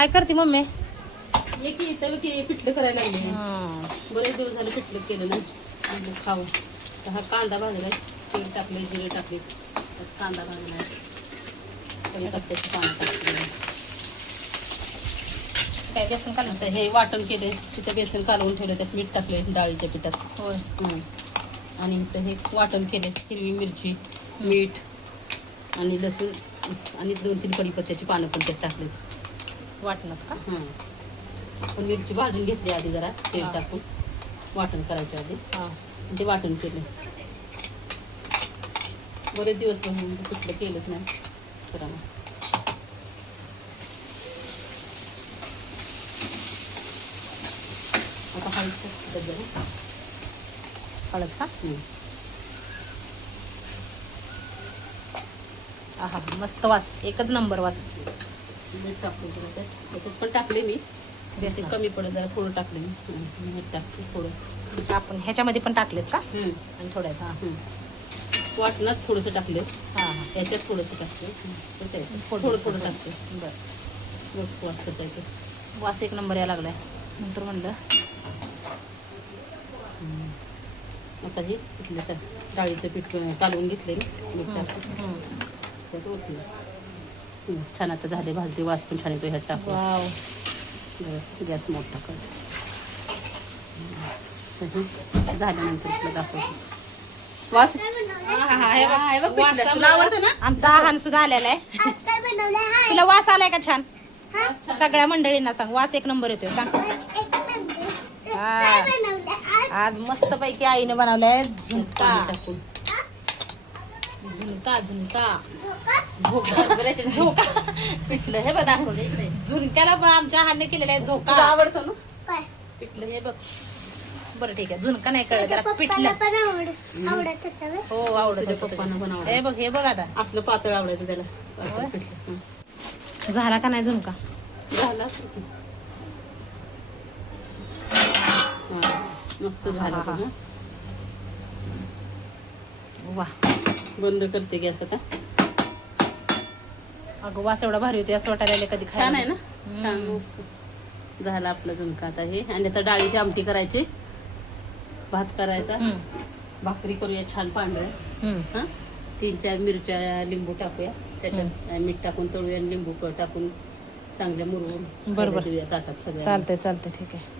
काय करते मम्मी? ये की इथं की पिठलं करायला लागले. बरेच दिवस झाले पिठलं केलं नाही. म्हणजे खाऊ. तर हा कांदा भाजलाय, तेल टाकले, जिरे टाकले, कांदा भाजलाय, कढीपत्त्याची पानं टाकली. काय बेसन काढलं? आता हे वाटण केले, तिथं बेसन कालवून ठेवलं, त्यात मीठ टाकले डाळीच्या पिठात. होय. आणि इथं हे वाटण केले, हिरवी मिरची, मीठ आणि लसूण आणि 2-3 कढीपत्त्याची पानं पण त्यात टाकले. वाटणार का? पण मिरची भाजून घेतली आधी जरा तेल टाकून वाटण करायच्या आधी. ते वाटण केलं. बरेच दिवस म्हणून कुठलं केलंच नाही करा. आता हळद जरा. हळद का? आहा मस्त वास, एकच नंबर वास. मीठ टाकलं जरा त्याच्यात पण टाकले मी. बेसन कमी पडेल जरा थोडं टाकले मी. मीठ टाकते थोडं. आपण ह्याच्यामध्ये पण टाकलेस का? आणि थोड्यात वाटणात थोडंसं टाकले. त्याच्यात थोडंसं टाकले. थोडं थोडं टाकते. बरं वास कसा येतो. वास एक नंबर यायला लागलाय. नंतर म्हणलं आता हे पिठलं तर डाळीचं पीठ कालवून घेतले मीठ टाकून त्यात ओतलं. छान आता झाले भाजले, वास पण छान येतो ह्यात टाकून. वाव. गॅस मोठा कर. झाल्यानंतर तुला दाखवतो वास. आमचा आहान सुद्धा आलेला आहे. तुला वास आलाय का? छान. सगळ्या मंडळींना सांग, वास एक नंबर येतोय. सांग. आज मस्त पैकी आईने बनवलाय झुणका. झुणका झुणका झोका पिठलं हे बघ दाखवलं. झुणक्याला आमच्या आहाने केलेला आहे झोका. आवडतं ना पिठलं? हे बघ. बरं ठीक आहे, झुणका नाही कळलं जरा पिठलं. हो आवडत. पप्पांना पण आवडतं. हे बघ, हे बघ आता असलं पातळ आवडायचं त्याला. झाला का नाही झुणका? झाला मस्त झालं. वा. बंद करते गॅस आता. अगं वास एवढा भारी होते असं वाटायला कधी. छान आहे ना. छान मस्त झालं आपलं झुणका. आता हे आणि आता डाळीची आमटी करायची, भात करायचा, भाकरी करूया छान पांढऱ्या. 3-4 मिरच्या लिंबू टाकूया त्याच्यात, मीठ टाकून तळूया, लिंबू टाकून चांगल्या मुरवून बरोबर देऊया ताटात सगळं. चालतंय ठीक आहे.